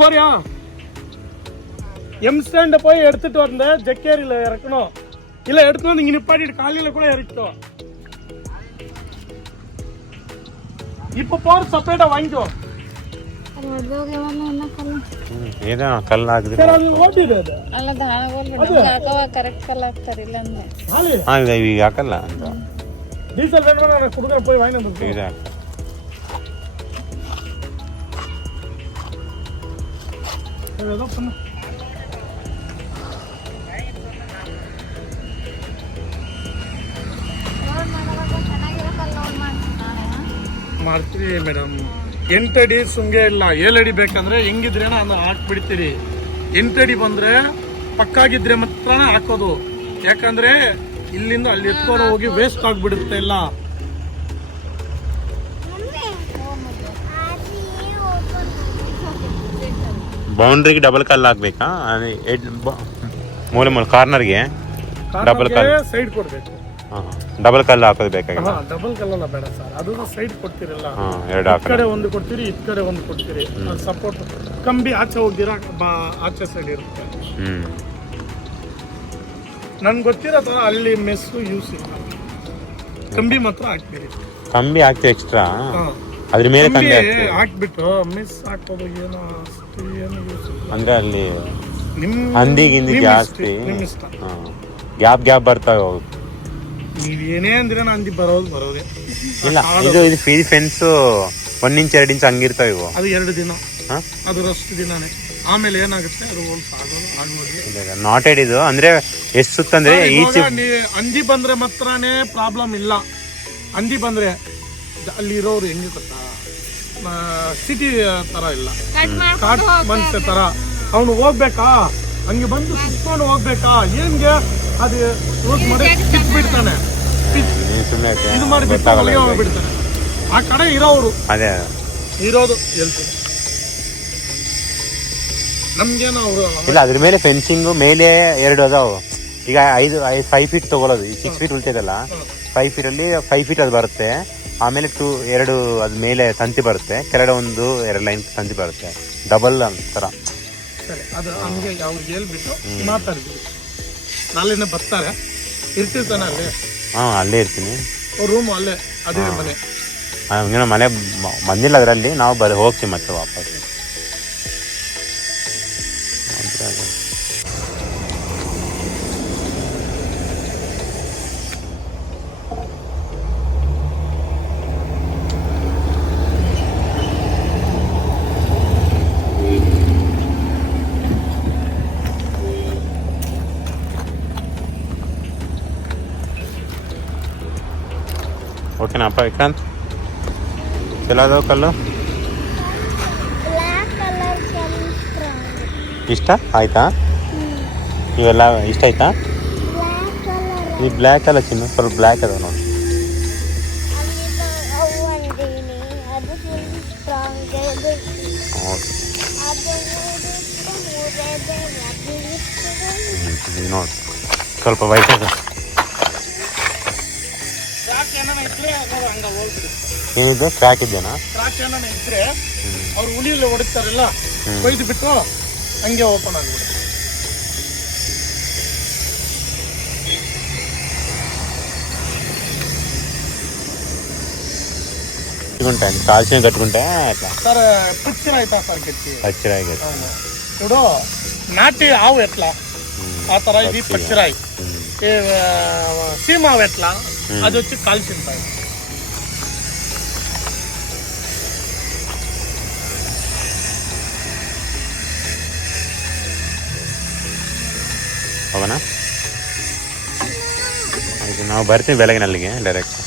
போறியா எம் ஸ்டாண்ட போய் எடுத்துட்டு வந்த ஜக்கேரியில இறக்கணும். இல்ல எடுத்து வந்து இங்க நிப்பாட்டிட்டு காலையில கூட இறக்கிட்டோம். இப்ப போற செப்பரேட்டா வாங்கிக்கோ. ஏதான் ಕಲ್ಲಾಗಿದೆ ಸರ್ ಅದು ಓಡಿದೆ ಅದು ಅಲ್ಲ ದಾಣ ಮಾಡ್ತೀವಿ ಮೇಡಮ್ ಎಂಟಡಿ ಸುಂಗೆ ಇಲ್ಲ ಏಳಡಿ ಬೇಕಂದ್ರೆ ಹೆಂಗಿದ್ರೆ ನಾನು ಹಾಕ್ಬಿಡ್ತೀರಿ. ಎಂಟಡಿ ಬಂದ್ರೆ ಪಕ್ಕಾಗಿದ್ರೆ ಮಾತ್ರ ಹಾಕೋದು. ಯಾಕಂದ್ರೆ ಇಲ್ಲಿಂದ ಅಲ್ಲಿ ಎತ್ಕೊಂಡು ಹೋಗಿ ವೇಸ್ಟ್ ಆಗ್ಬಿಡುತ್ತೆ ಎಲ್ಲ. ಬೌಂಡ್ರಿಗೆ ಡಬಲ್ ಕಲ್ಲು ಹಾಕ್ಬೇಕಾ ಮೂಲೆ ಮೂಲೆ ಕಾರ್ನರ್ಗೆ ಡಬಲ್ ಕಲ್ಲು ಸೈಡ್ ಕೊಡ್ಬೇಕು. ಹಾಂ ಡಬಲ್ ಕಲ್ಲು ಹಾಕೋದು ಬೇಕಾಗಿಲ್ಲ. ಡಬಲ್ ಕಲ್ಲಲ್ಲ ಬೇಡ ಸರ್. ಅದು ಸೈಡ್ ಕೊಡ್ತಿರಲ್ಲ. ಹಾಂ ಎರಡು ಆ ಕಡೆ ಒಂದು ಕೊಡ್ತೀರಿ ಈ ಕಡೆ ಒಂದು ಕೊಡ್ತೀರಿ. ಸಪೋರ್ಟ್ ಕಂಬಿ ಆಚೆ ಹೋಗ್ದಿರಾ ಆಚೆ ಸೈಡ್ ಇರುತ್ತೆ. ಹ್ಞೂ ನನ್ಗೆ ಗೊತ್ತಿರೋ ಥರ ಅಲ್ಲಿ ಮೆಸ್ಸು ಯೂಸ್ ಇಲ್ಲ ಕಂಬಿ ಮಾತ್ರ ಹಾಕ್ತೀರಿ. ಕಂಬಿ ಹಾಕ್ತೀವಿ ಎಕ್ಸ್ಟ್ರಾ ಹಾ. ಅದ್ರ ಮೇಲೆ ಕಂಬಿ ಹಾಕ್ಬಿಟ್ಟು ಮಿಸ್ ಹಾಕೋದು ಏನೋ ಅಷ್ಟು ಏನು ಯೂಸ್ ಅಂದ್ರೆ ಅಲ್ಲಿ ಹಂದಿ ಗಿಂದಿ ಜಾಸ್ತಿ. ಗ್ಯಾಪ್ ಗ್ಯಾಪ್ ಬರ್ತಾ ಹೋಗುತ್ತೆ. ನೀವ್ ಏನೇ ಅಂದಿರ ಹಂದಿ ಬರೋದು ಬರೋದೇ. ಇಲ್ಲ ಇದು ಇದು ಫೀಲ್ ಫೆನ್ಸು ಒನ್ ಇಂಚ್ ಎರಡು ಇಂಚ್ ಹಂಗಿರ್ತಾವ ಇವು. ಅದು ಎರಡು ದಿನ. ಹಾಂ? ಅದು ರಷ್ಟು ದಿನಾನೇ. ಆಮೇಲೆ ಏನಾಗುತ್ತೆ? ಅದು ಹೋಲ್ಸ್ ಆಗೋದು ಆಗೋದು ನಾಟೆಡ್ ಇದು. ಅಂದ್ರೆ ಎಷ್ಟು ಸುತ್ತಂದ್ರೆ ಈಚೆ ಹಂದಿ ಬಂದ್ರೆ ಮಾತ್ರನೇ ಪ್ರಾಬ್ಲಮ್ ಇಲ್ಲ. ಹಂದಿ ಬಂದ್ರೆ ದ- ಅಲ್ಲಿ ಇರೋರು ಹೆಂಗೆ ಗೊತ್ತಾ ಸಿಟಿ ತರ ಇಲ್ಲ. ಕಾಟ್ ಮನುಷ್ಯ ತರ. ಅವನು ಹೋಗ್ಬೇಕಾ? ಹಂಗೆ ಬಂದು ಸುತ್ಕೊಂಡು ಹೋಗ್ಬೇಕಾ? ಏನ್ಗೆ? ಅದು ಯೂಸ್ ಮಾಡಿ ಕಿತ್ ಬಿಡ್ತಾನೆ ಇದು ಮಾಡಿ ಬಿಡ್ತಾನೆ ಹೋಗ್ಬಿಡ್ತಾನೆ. ಆ ಕಡೆ ಇರೋರು ಅದೇ. ಇರೋದು ಹೇಳ್ತೀನಿ ನಮ್ಗೇನು ಅವರು ಇಲ್ಲ ಅದ್ರ ಮೇಲೆ ಫೆನ್ಸಿಂಗ್ ಮೇಲೆ ಎರಡು ಅದಾವು. ಈಗ ಐದು ಐದು ಫೈವ್ ಫೀಟ್ ತಗೊಳ್ಳೋದು ಈ ಸಿಕ್ಸ್ ಫೀಟ್ ಉಳ್ತಿದಲ್ಲ ಫೈವ್ ಫೀಟ್ ಅಲ್ಲಿ ಫೈವ್ ಫೀಟ್ ಅದು ಬರುತ್ತೆ. ಆಮೇಲೆ ಟೂ ಎರಡು ಅದ್ ಮೇಲೆ ತಂತಿ ಬರುತ್ತೆ. ಕೆಳಗಡೆ ಒಂದು ಎರಡು ಲೈನ್ ತಂತಿ ಬರುತ್ತೆ. ಡಬಲ್ ಅಂತರ. ಸರಿ ಅದು ಹಂಗೆ ಅವ್ರಿಗೆ ಹೇಳ್ಬಿಟ್ಟು ಮಾತಾಡಿದ್ವಿ ನಾಳೆನೆ ಬರ್ತಾರೆ. ಇರ್ತಿರ್ತಾನೆ ಅಲ್ಲೇ? ಹಾ ಅಲ್ಲೇ ಇರ್ತೀನಿ. ರೂಮ್ ಅಲ್ಲೇ ಅದೇ ಮನೆ. ಹಂಗೆ ಮನೆ ಬಂದಿಲ್ಲ ಅದರಲ್ಲಿ. ನಾವು ಬರ ಹೋಗ್ತೀವಿ ಮತ್ತೆ ವಾಪಸ್. ಅಂದ್ರೆ ಅದು. ಓಕೆನಾ ಅಪ್ಪ ವಿಕ್ರಾಂತ್ ಚಲೋ ಅದಾವ ಕಲ್ಲು ಇಷ್ಟ ಆಯ್ತಾ ಇವೆಲ್ಲ ಇಷ್ಟ ಆಯ್ತಾ ಈ ಬ್ಲ್ಯಾಕ್ ಅಲ್ಲ ಚಿನ್ನ ಸ್ವಲ್ಪ ಬ್ಲ್ಯಾಕ್ ಅದಾವ ನೋಡಿ ಅದು ಫುಲ್ ಸ್ಟ್ರಾಂಗ್ ಓಕೆ ಅದು ಇದು ನೋಡಿ ಸ್ವಲ್ಪ ವೈಟ್ ಅದ ಏನಿದೆ ಕ್ರ್ಯಾಕ್ ಇದೆಯಾ ಕ್ರಾಕ್ ಏನಾನ ಇದ್ರೆ ಅವ್ರು ಉಳಿಯಲ್ಲಿ ಹೊಡಿತಾರಲ್ಲ ಕೊಯ್ದು ಬಿಟ್ಟು ಹಂಗೆ ಓಪನ್ ಆಗ್ಬಿಡುತ್ತೆ కట్టుకుంటా కాల్చిన కట్టుకుంటే అట్లా ಸರ್ ಪಿಕ್ಚರ್ ಆಯ್ತಾ ಸರ್ ಗೆಟ್ಟಿ పచ్చిరాయి ನೋಡು ನಾಟಿ ಹಾವು ಎಟ್ಲ ఆ ತರ ఇది పచ్చిరాయి ఈ సీమా ఎట్లా అది వచ్చి కాల్చింటాయి ಆಯ್ತು ನಾವು ಬರ್ತೀವಿ ಬೆಳಗಿನ ಅಲ್ಲಿಗೆ direct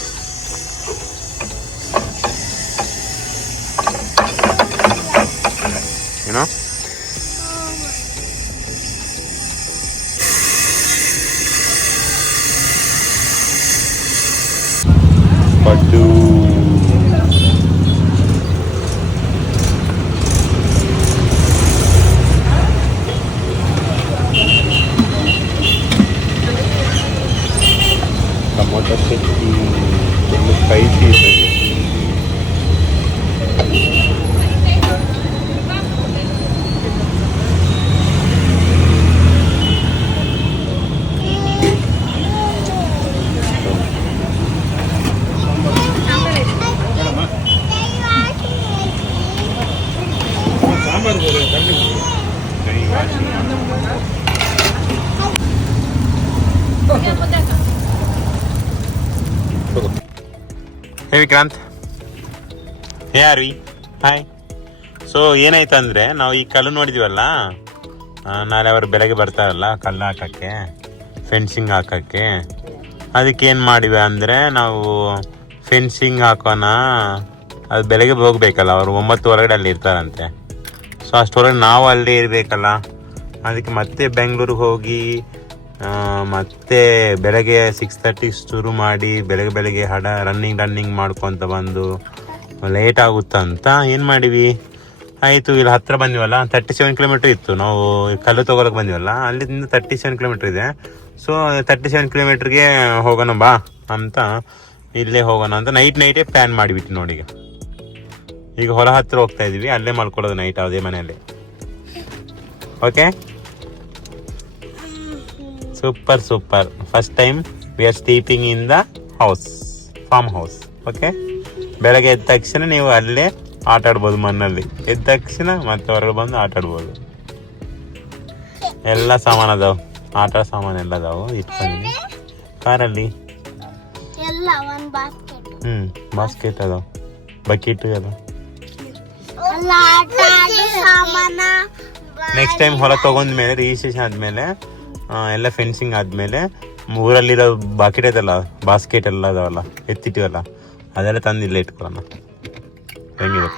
tomato chutney full spicy ಇದೆ hey Vikrant hey Arvi hi so ಏನಾಯ್ತು ಅಂದರೆ ನಾವು ಈ ಕಲ್ಲು ನೋಡಿದೀವಲ್ಲ? ನಾಳೆ ಅವರು ಬೆಳಗ್ಗೆ ಬರ್ತಾರಲ್ಲ ಕಲ್ಲು ಹಾಕಕ್ಕೆ ಫೆನ್ಸಿಂಗ್ ಹಾಕಕ್ಕೆ. ಅದಕ್ಕೆ ಏನು ಮಾಡಿವೆ ಅಂದರೆ ನಾವು ಫೆನ್ಸಿಂಗ್ ಹಾಕೋಣ. ಅದು ಬೆಳಗ್ಗೆ ಹೋಗಬೇಕಲ್ಲ, ಅವರು ಒಂಬತ್ತು ಹೊರಗಡೆ ಅಲ್ಲಿ ಇರ್ತಾರಂತೆ. ಸೊ ಅಷ್ಟೊಳಗೆ ನಾವು ಅಲ್ಲೇ ಇರಬೇಕಲ್ಲ. ಅದಕ್ಕೆ ಮತ್ತೆ ಬೆಂಗಳೂರಿಗೆ ಹೋಗಿ ಮತ್ತೆ ಬೆಳಗ್ಗೆ ಸಿಕ್ಸ್ ತರ್ಟಿ ಶುರು ಮಾಡಿ ಬೆಳಗ್ಗೆ ಬೆಳಗ್ಗೆ ಹಡ ರನ್ನಿಂಗ್ ರನ್ನಿಂಗ್ ಮಾಡ್ಕೊತ ಬಂದು ಲೇಟ್ ಆಗುತ್ತಂತ ಏನು ಮಾಡಿವಿ? ಆಯಿತು, ಇಲ್ಲಿ ಹತ್ರ ಬಂದಿವಲ್ಲ ತರ್ಟಿ ಸೆವೆನ್ ಕಿಲೋಮೀಟ್ರ್ ಇತ್ತು. ನಾವು ಕಲ್ಲು ತಗೊಳಕ್ಕೆ ಬಂದಿವಲ್ಲ, ಅಲ್ಲಿಂದ ತರ್ಟಿ ಸೆವೆನ್ ಕಿಲೋಮೀಟ್ರ್ ಇದೆ. ಸೊ ತರ್ಟಿ ಸೆವೆನ್ ಕಿಲೋಮೀಟ್ರಿಗೆ ಹೋಗೋಣ ಬಾ ಅಂತ ಇಲ್ಲೇ ಹೋಗೋಣ ಅಂತ ನೈಟ್ ನೈಟೇ ಪ್ಲ್ಯಾನ್ ಮಾಡಿಬಿಟ್ಟು ನೋಡಿ ಈಗ. ಹೊಲ ಹತ್ರ ಹೋಗ್ತಾ ಇದೀವಿ, ಅಲ್ಲೇ ಮಾಡ್ಕೊಳ್ಳೋದು ನೈಟ್ ಅದೇ ಮನೆಯಲ್ಲಿ. Okay super super first time we are sleeping in the house farm house okay ಬೆಳಗ್ಗೆ ಎದ್ದ ತಕ್ಷಣ ನೀವು ಅಲ್ಲೇ ಆಟ ಆಡ್ಬೋದು ಮಣ್ಣಲ್ಲಿ ಎದ್ದ ತಕ್ಷಣ ಮತ್ತೆ ಹೊರಗಡೆ ಬಂದು ಆಟ ಆಡ್ಬೋದು. ಎಲ್ಲ ಸಾಮಾನು ಅದಾವ. ಆಟ ಸಾಮಾನು ಎಲ್ಲ ಅದಾವು. ಇಟ್ಕೊಂಡು ಕಾರಲ್ಲಿ? ಹ್ಞೂ ಬಾಸ್ಕೆಟ್ ಅದಾವ. ಬಕೆಟ್ ಆಡೋ ನೆಕ್ಸ್ಟ್ ಟೈಮ್ ಹೊಲ ತಗೊಂಡ್ಮೇಲೆ ರಿಜಿಸ್ಟ್ರೇಷನ್ ಆದಮೇಲೆ ಎಲ್ಲ ಫೆನ್ಸಿಂಗ್ ಆದಮೇಲೆ ಊರಲ್ಲಿರೋ ಬಾಕೆಟ್ ಐತಲ್ಲ ಬಾಸ್ಕೆಟ್ ಎಲ್ಲ ಅದಾವಲ್ಲ ಎತ್ತಿಟ್ಟಿವಲ್ಲ ಅದೆಲ್ಲ ತಂದು ಇಲ್ಲೇ ಇಟ್ಕೊಳ್ಳೋಣ. ಹೆಂಗಿದೆ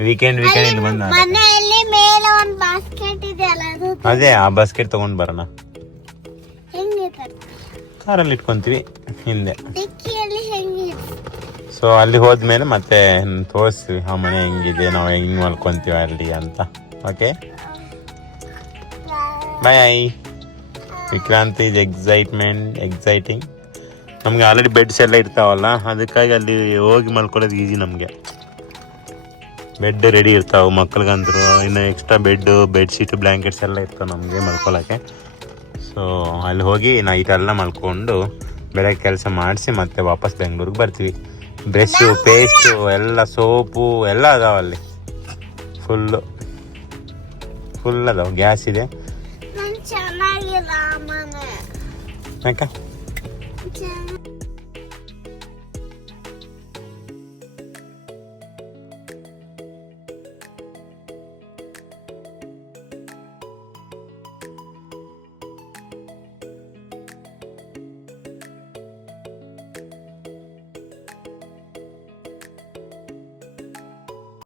ವೀಕೆಂಡ್ ವೀಕೆಂಡ್ ಇಲ್ಲಿ ಬಂದು ಮನೆಯಲ್ಲಿ ಮೇಲೆ ಒಂದ್ ಬಾಸ್ಕೆಟ್ ಇದೆ ಅಲ್ಲ ಅದು ಅದೇ ಆ ಬಾಸ್ಕೆಟ್ ತಗೊಂಡು ಬರೋಣ. ಕಾರಲ್ಲಿ ಇಟ್ಕೊಂತೀವಿ ಹಿಂದೆ. ಡಿಕ್ಕಿಯಲ್ಲಿ ಸೊ ಅಲ್ಲಿ ಹೋದ್ಮೇಲೆ ಮತ್ತೆ ತೋರಿಸ್ತೀವಿ ಆ ಮನೆ ಹೆಂಗಿದೆ ನಾವು ಹೆಂಗ್ ಮಲ್ಕೊಂತೀವಿ ಅಲ್ಲಿ ಅಂತ. Okay bye ವಿಕ್ರಾಂತಿ is excitement exciting ನಮಗೆ ಆಲ್ರೆಡಿ ಬೆಡ್ಸ್ ಎಲ್ಲ ಇರ್ತಾವಲ್ಲ, ಅದಕ್ಕಾಗಿ ಅಲ್ಲಿ ಹೋಗಿ ಮಲ್ಕೊಳ್ಳೋದು ಈಸಿ ನಮಗೆ. ಬೆಡ್ ರೆಡಿ ಇರ್ತಾವೆ ಮಕ್ಳಿಗಂತರು, ಇನ್ನು ಎಕ್ಸ್ಟ್ರಾ ಬೆಡ್ಡು ಬೆಡ್ಶೀಟ್ ಬ್ಲ್ಯಾಂಕೆಟ್ಸ್ ಎಲ್ಲ ಇರ್ತಾವೆ ನಮಗೆ ಮಲ್ಕೊಳ್ಳೋಕ್ಕೆ ಸೊ ಅಲ್ಲಿ ಹೋಗಿ ನೈಟ್ ಎಲ್ಲ ಮಲ್ಕೊಂಡು ಬೆಳಗ್ಗೆ ಕೆಲಸ ಮಾಡಿಸಿ ಮತ್ತೆ ವಾಪಸ್ ಬೆಂಗಳೂರಿಗೆ ಬರ್ತೀವಿ. ಬ್ರಷು ಪೇಸ್ಟು ಎಲ್ಲ ಸೋಪು ಎಲ್ಲ ಅದಾವ ಅಲ್ಲಿ ಫುಲ್ಲು ಫುಲ್ ಅದಾವೆ ಗ್ಯಾಸ್ ಇದೆ. ನನ್ ಚೆನ್ನಾಗಿಲ್ಲ ಮನೆ ಯಾಕೆ ಚೆನ್ನ-